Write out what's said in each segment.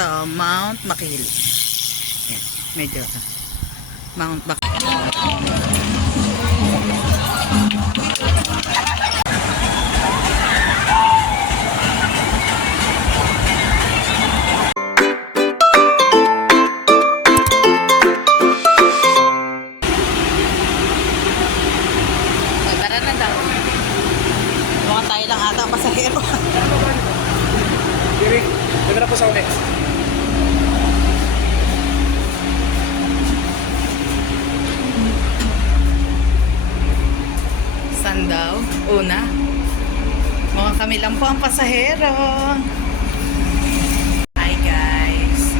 Ito, Mount Makili. Yan, medyo Mount Makili. Tara na daw. Mukhang tayo lang ata ang pasahero. Direk, ganda po sa ulit. Saan daw? Una. Mukhang kami lang po ang pasahero. Hi guys.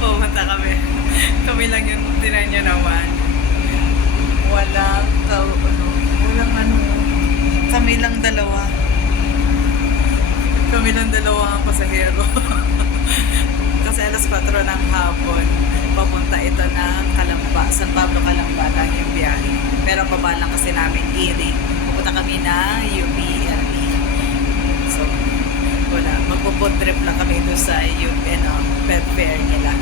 Pumunta kami. Kami lang yung tinan nyo naman. Walang ano. Kami lang dalawa. Kami lang dalawa ang pasahero. Kasi alas 4 ng hapon. Papunta ito ng Calamba. San Pablo, Calamba lang yung biyahe. Pero baba lang kasi namin Erie. Pupunta kami ng UPLB. So, wala. Magpo-food trip lang kami doon sa pet fair nila.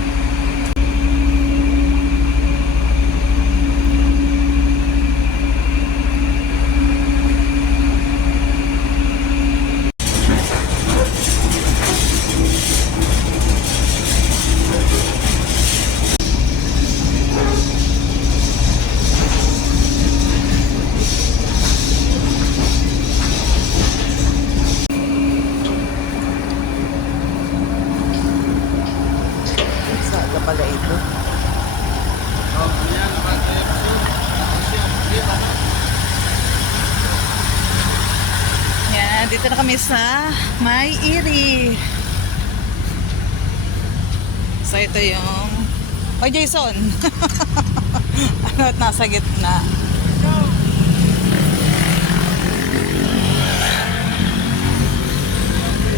Saan pala ito? Yan, dito na kami sa May Erie. So ito yung Jason. Ano at nasa gitna.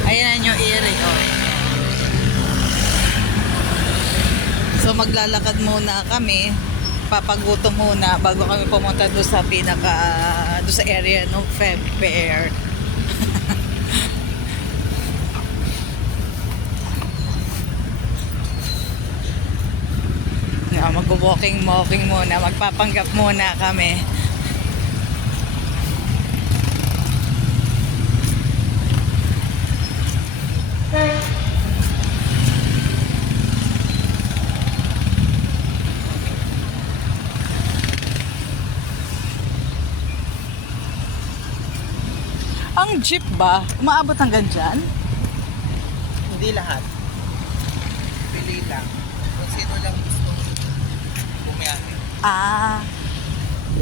Ayan yung Erie, oh. So maglalakad muna kami, papagutom muna bago kami pumunta doon sa doon sa area ng Feb Fair. Mag-walking muna, magpapanggap muna kami. Ang jeep ba, umaabot hanggang dyan? Hindi lahat. Pili lang. Kung sino lang gusto bumiyahe. Ah.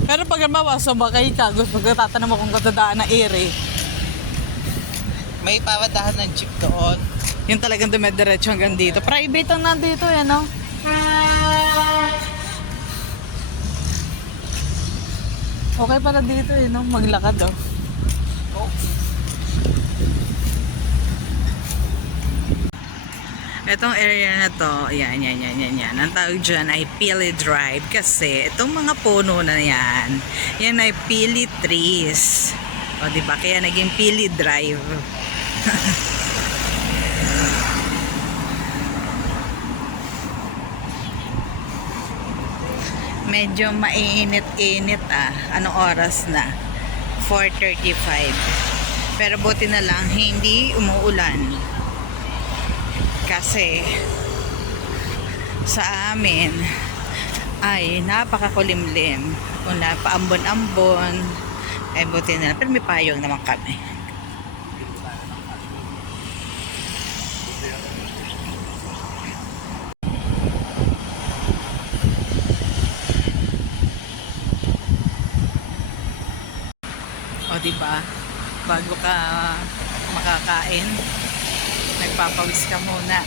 Pero pag naman sumakay ka, gusto ko tatanong mo kung katadaan na Erie. May pawadahan ng jeep doon. Yung talagang dumediretso hanggang dito. Private ang nandito, yan, no? Okay pala dito, no? Maglakad, oh. Itong area na to, yan. Ang tawag dyan ay Pili Drive kasi itong mga puno na yan ay pili trees. O, diba? Kaya naging Pili Drive. Medyo mainit-init Anong oras na? 4:35. Pero buti na lang hindi umuulan. Kasi sa amin ay napakakulimlim. Wala pa ambon-ambon. Ay buti na lang. Pero may payong naman kami. O diba? Bago ka makakain, nagpapawis ka muna.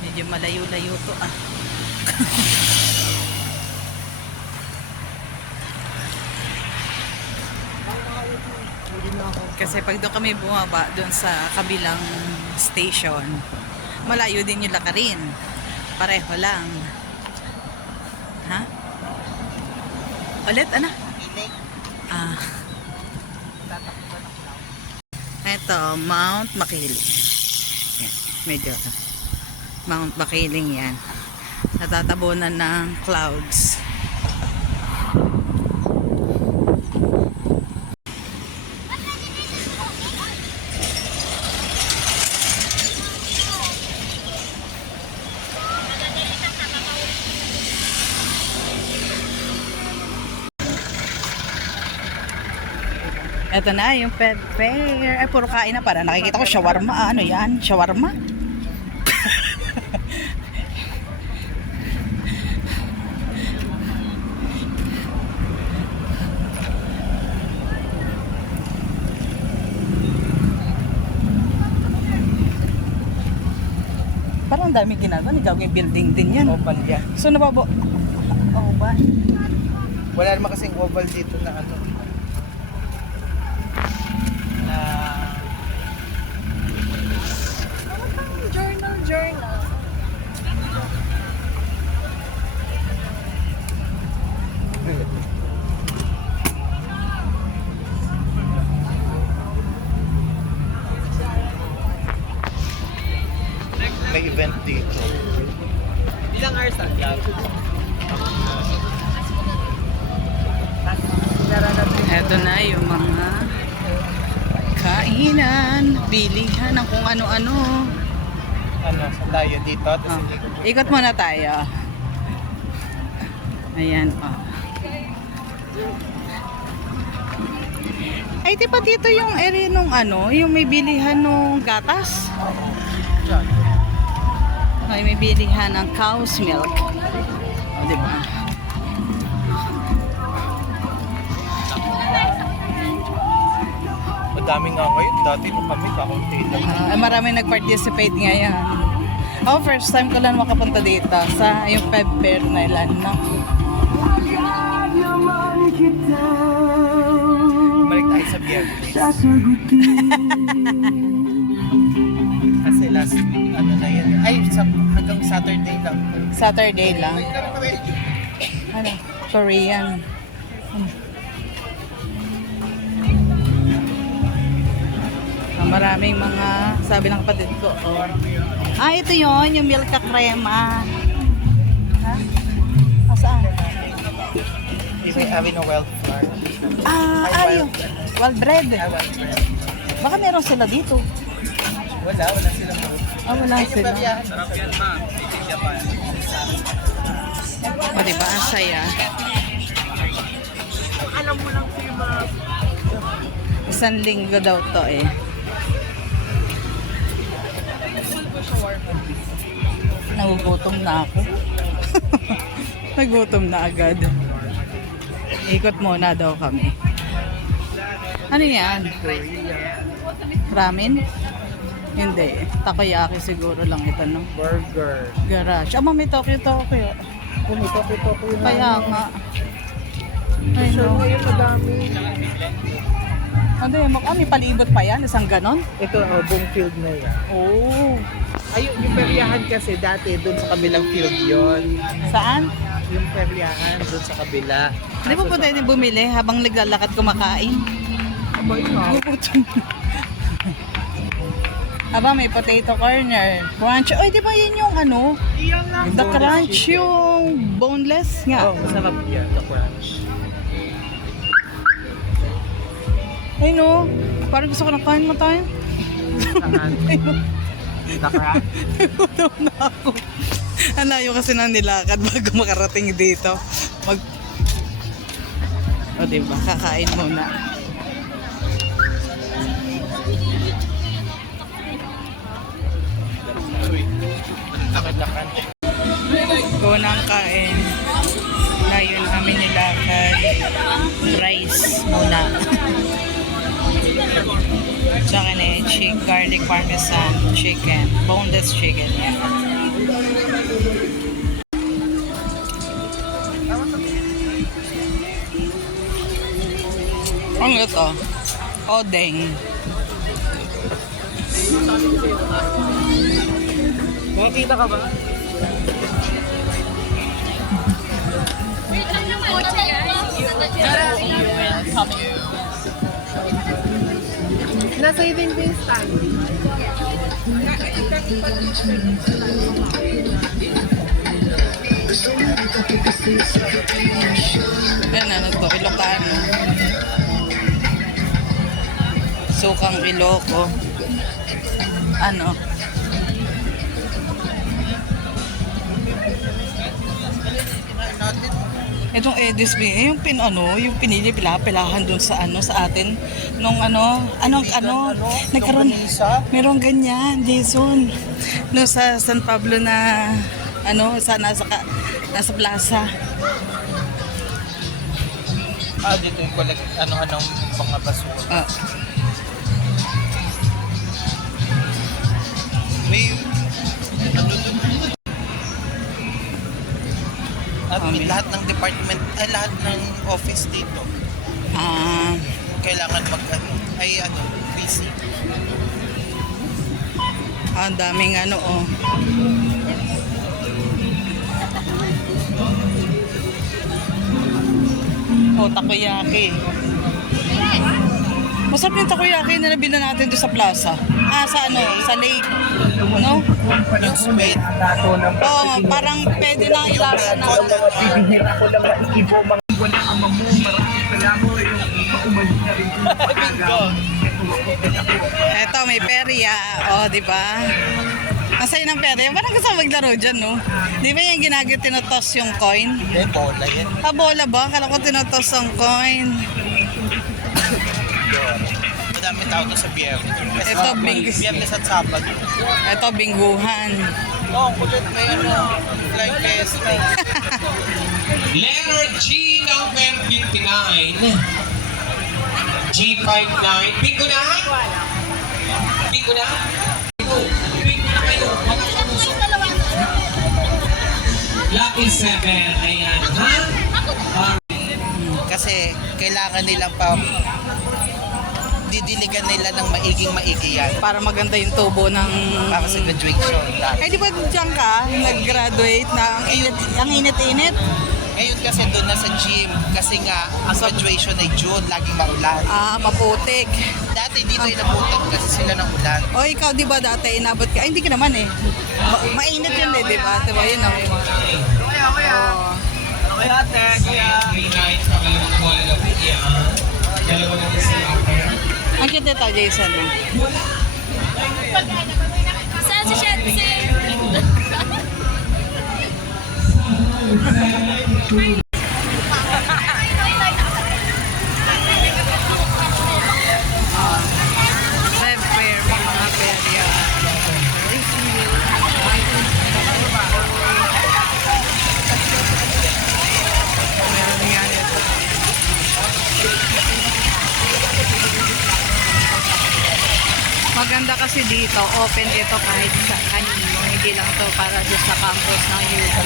Medyo malayo-layo to Kasi pag doon kami bumaba doon sa kabilang station, malayo din yung lakarin. Pareho lang. Ha? Ulit, ano? Ito Ito, Mount Makiling. Yan, medyo Mount Makiling yan. Natatabunan ng clouds. Ito na yung pet fair. Ay, puro kain na. Para nakikita ko shawarma. Ano yan? Shawarma? Parang dami ginagawa. Gagawin building din yan. Oval yan. So, nababo. Oval. Wala naman kasing oval dito na ano. Na... Journal. May event dito. Ilang hours ang job? Eto na yung mga kainan, bilihan ng kung ano-ano. Ano, sa tayo dito. Tapos Oh. Ikot muna tayo. Ayan, oh. Ay, di ba dito yung area nung ano, yung may bilihan nung gatas? Diyan. Ay, may bilihan ng cow's milk. O, di ba? Madami nga ngayon. Dati nung kami, kakunti lang. Marami nag-participate ngayon. Oh, first time ko lang makapunta dito sa yung Feb Fair nila, no? Balik tayo sa Biyernes. Kasi last, ano na yan. Ay, hanggang Saturday lang. Saturday lang. Ano? Korean. Maraming mga, sabi ng kapatid ko, oh. Ah, ito yon yung milk crema. Ha? Ah, saan? Even having a wild flower. Ah, Ay, yung wild bread. Wild bread. Baka meron sila dito. Wala silang food. Ah, wala Ay, yung sila. babiyahan. Sarap yan, ma. Japan. O, diba? Ang saya. Alam mo lang kayo, ma. Isang linggo daw to eh. Nagugutom na ako. Nagutom na agad. Ikot muna daw kami. Ano yan? Ramen? Hindi. Takoyaki siguro lang ito, no? Burger. Garage. Ama, may Tokyo. Kumito yun. Kaya nga. Ay, So, no. ngayon madami. Ano yun? May palibot pa yan? Isang ganon? Ito, buong field na yan. Oh. Ay, yung peryahan kasi dati doon sa kabilang field yon. Saan? Yung peryahan doon sa kabila. Hindi mo po pwede bumili habang naglalakad kumakain. Aba, yun ah. Gugutom na. Aba, may potato corner. Crunch. Ay, di ba yun yung ano? Iyan lang. The crunch yung boneless nga. Oh, masarap yan. The crunch. Ay no, parang gusto ko na kain mo tayo. Ay no, The crunch. gutom na ako. Ang layo kasi nang nilakad bago makarating dito. O diba, kakain muna. The crunch. Kunang kain. Ngayon namin nilakad. Rice muna. Sa akin eh, garlic parmesan chicken. Boneless chicken yan. Ano ito? Odeng. Nakikita ka ba? Nasa din po yung stand. Yan ano to, Ilocano. Sukang Iloco. Ano? Itong Edis B, yung yung pinili pilahan doon sa sa atin nung nagkaroon merong ganyan, Jason. No sa San Pablo na nasa plaza. Dito yung ng mga basura. May lahat ng department, lahat ng office dito. Kailangan busy. Ang daming takoyaki. Masarap yung takoyaki na nabili natin doon sa plaza. Sa lake. No? Yung smell. Oo, parang pwede na ilasa na. Bibihira ko lang maikibo mga wala ang mamu. Maraming salamat sa iyo. Paumalis na rin po. Eto, may perya. Di ba? Ang sayo ng perya. Parang gusto maglaro dyan, no? Di ba yung tinotos yung coin? Bola yan. Bola ba? Kala ko tinotos ang coin. Madami tao to sa Biyernes. Ito, Biyernes at Sabado. Ito, bingguhan. Ang kulit. May flying fest. Letter G number 59. G59. Bingo na? Bingo na? Bingo na kayo. Mga kamuso. Lucky 7. Ayan. Ha? Kasi kailangan nilang didiligan nila ng maigi yan Para maganda yung tubo ng... para sa graduation. Di ba dyan ka? Nag-graduate na ang init-init? Ngayon kasi doon na sa gym kasi nga ang graduation ay June, laging maulan. Maputik. Dati dito inabutan kasi sila ng ulan. Ikaw di ba dati inabot ka? Ay, hindi ka naman eh. Mainit yun di ba? Di ba yun ang mga... Kaya ate, kaya... Dalawa na sila. Ang cute nito, Jason. Saan si Shetsi? Red pair, mga perya. Meron nga nito. Maganda kasi dito, open ito kahit sa kanino. Hindi lang to para just sa campus ng UP.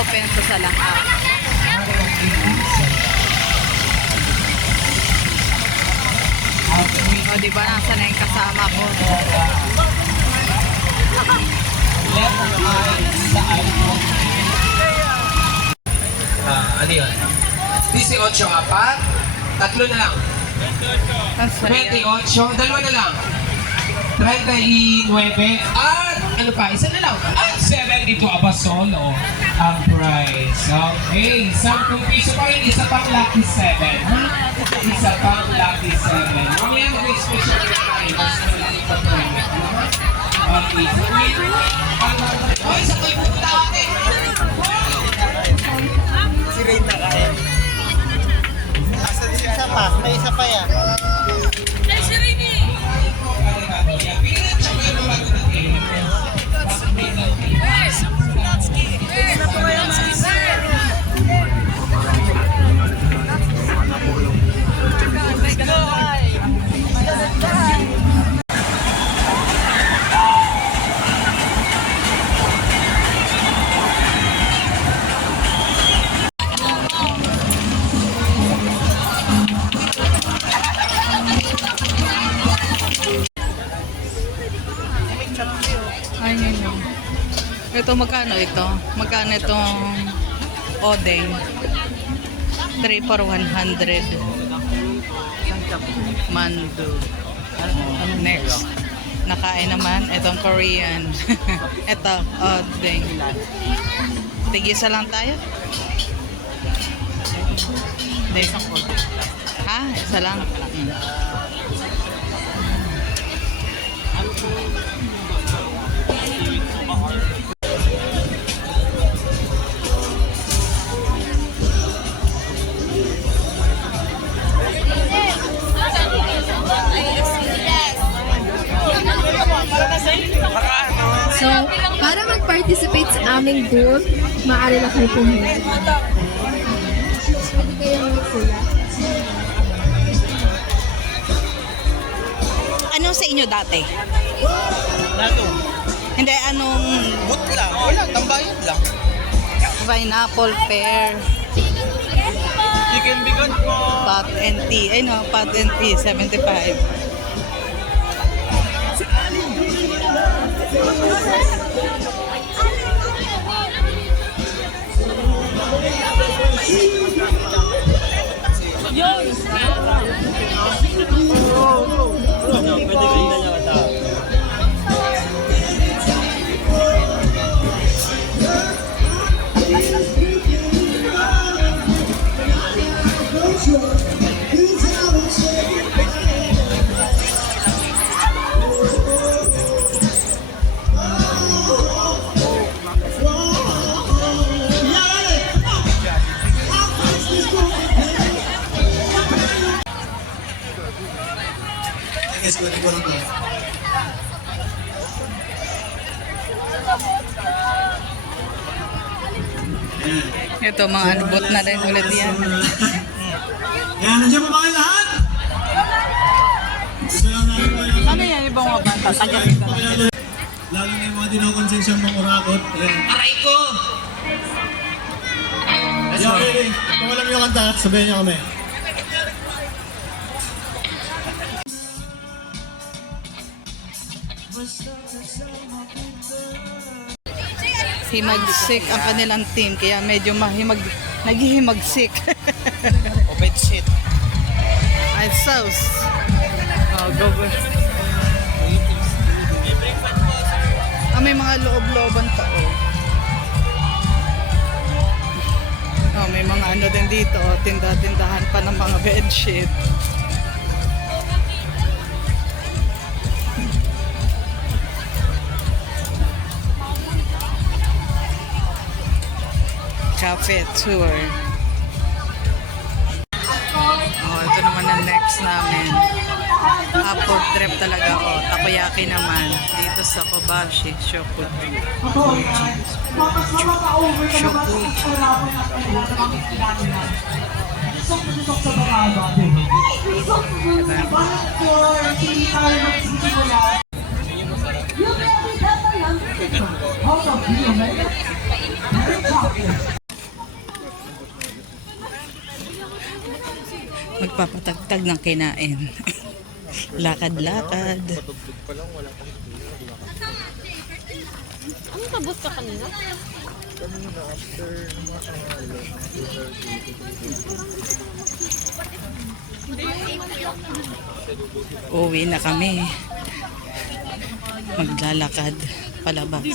Open to sa lahat. Diba nasa na yung kasama ko? Ano yun? 18 apat. Tatlo na lang. 28. Dalawa na lang. 39. At ano pa? Isa na lang. At 72 abasolo ang price. Okay. 10 piso pa rin. Isa pang lucky 7. Isa pang lucky 7. Mamaya mag-special na tayo. Mas malaki pa tayo. Okay. Okay. Isa kayo pupunta natin. Si Ray na kaya. Isa pa. May isa pa yan. Ayun yun. Ito, magkano ito? Magkano itong odeng? 3 for 100. Mandu. Next. Nakain naman. Itong Korean. Ito. Ding. Tigisa lang tayo. Ding. Ha? Isa lang. So, para mag-participate sa aming booth, maaari na kayo pumunta. Pwede kayo magpula. Ano sa inyo dati? Nato. Hindi, anong But lang. Wala. Tambayan lang. pineapple pear, Chicken bacon po. pot and tea. Ay no, pot and tea, 75. Ito, mga bot na rin ulit yan. Yan, nandiyan po ba kayo lahat? Gusto lang namin po yung Ano yan, ibang mga bata? Taga dito. lalo na yung mga dinakonsensyang mga urakot. Ayan. Aray ko! Yeah, okay. Kung alam niyo kanta, sabihin niyo kami. Himagsik ang kanilang team, kaya medyo naghihimagsik. Open shit. Ay, sauce. Oh, go, go. May mga loob-looban pa, oh. Oh, may mga ano din dito, oh. Tinda-tindahan pa ng mga bedsheet. Cafe tour. Oh, ito naman ang next namin. Food trip talaga, oh. Takoyaki naman dito sa Kobashi, Shokuji. Magpapatagtag ng kinain. Lakad-lakad. Ano kabot ka kanina? Uwi na kami. Maglalakad palabas.